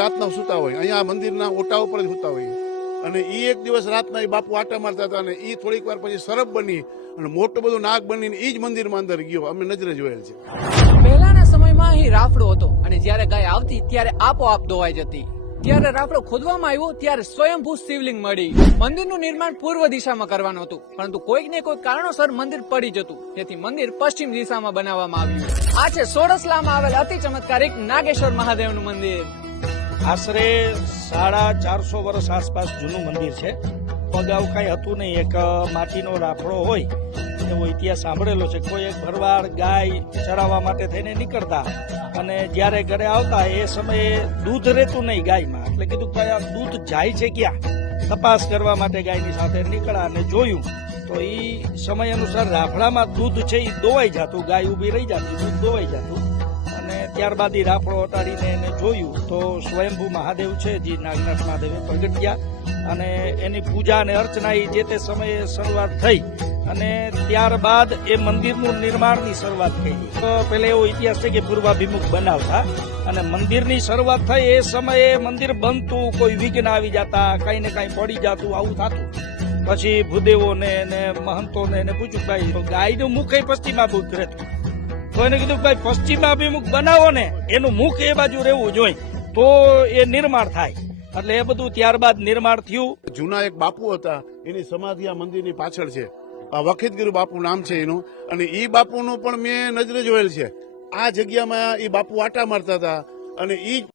રાતના સૂતા હોય, અહીંયા મંદિરના ઓટા ઉપર જ સૂતા હોય. અને એ એક દિવસ રાતના એ બાપુ આટા મારતા હતા અને એ થોડીક વાર પછી સરપ બની અને મોટું બધું નાગ બનીને એ જ મંદિરમાં અંદર ગયો. અમે નજરે જોયેલ છે. પહેલાના સમયમાં અહીં રાફડો હતો અને જ્યારે ગાય આવતી ત્યારે આપોઆપ ધોવાઈ જતી. ત્યારે રાફડો ખોદવામાં આવ્યો ત્યારે સ્વયંભૂ શિવલિંગ મળી. મંદિરનું નિર્માણ પૂર્વ દિશામાં કરવાનું હતું, પરંતુ કોઈક ને કોઈક કારણોસર મંદિર પડી જતું, તેથી મંદિર પશ્ચિમ દિશામાં બનાવવામાં આવ્યું. આ છે સોરસલામાં આવેલ અતિ ચમત્કારિક નાગેશ્વર મહાદેવનું મંદિર. આશરે 450 વર્ષ આસપાસ જૂનું મંદિર છે. અગાઉ કઈ હતું નહીં, એક માટીનો રાફડો હોય એવો ઇતિહાસ સાંભળેલો છે. કોઈ એક ભરવાડ ગાય ચરાવવા માટે થઈને નીકળતા અને જ્યારે ઘરે આવતા એ સમયે દૂધ રહેતું નહીં ગાયમાં, એટલે કીધું ભાઈ આ દૂધ જાય છે ક્યાં, તપાસ કરવા માટે ગાયની સાથે નીકળ્યા અને જોયું તો એ સમય અનુસાર રાફડામાં દૂધ છે એ દોવાઈ જતું, ગાય ઊભી રહી જતી, દૂધ દોવાઈ જતું. અને ત્યારબાદ એ રાફડો હટાડીને એને જોયું તો સ્વયંભૂ મહાદેવ છે જે નાગનાથ મહાદેવે પ્રગટ થયા અને એની પૂજા અને અર્ચના જે તે સમયે શરૂઆત થઈ અને ત્યારબાદ એ મંદિરનું નિર્માણની શરૂઆત થઈ. તો પહેલા એવો ઇતિહાસ છે કે પૂર્વાભિમુખ બનાવતા અને મંદિરની શરૂઆત થઈ એ સમયે મંદિર બનતું, કોઈ વિઘ્ન આવી જતા, કઈ ને કઈ પડી જતું, આવું થતું. પછી ભૂદેવોને ને મહંતોને એને પૂછ્યું ભાઈ તો ગાયનું મુખ એ પશ્ચિમાભિમુખ રહેતું, તો એને કીધું ભાઈ પશ્ચિમાભિમુખ બનાવો ને, એનું મુખ એ બાજુ રહેવું જોઈએ તો એ નિર્માણ થાય. એટલે એ બધું ત્યારબાદ નિર્માણ થયું. જૂના એક બાપુ હતા, એની સમાધિ આ મંદિરની પાછળ છે. આ વખીતગીરી બાપુ નામ છે એનું. અને એ બાપુનું પણ મેં નજરે જોયેલ છે. આ જગ્યામાં એ બાપુ આટા મારતા હતા અને એ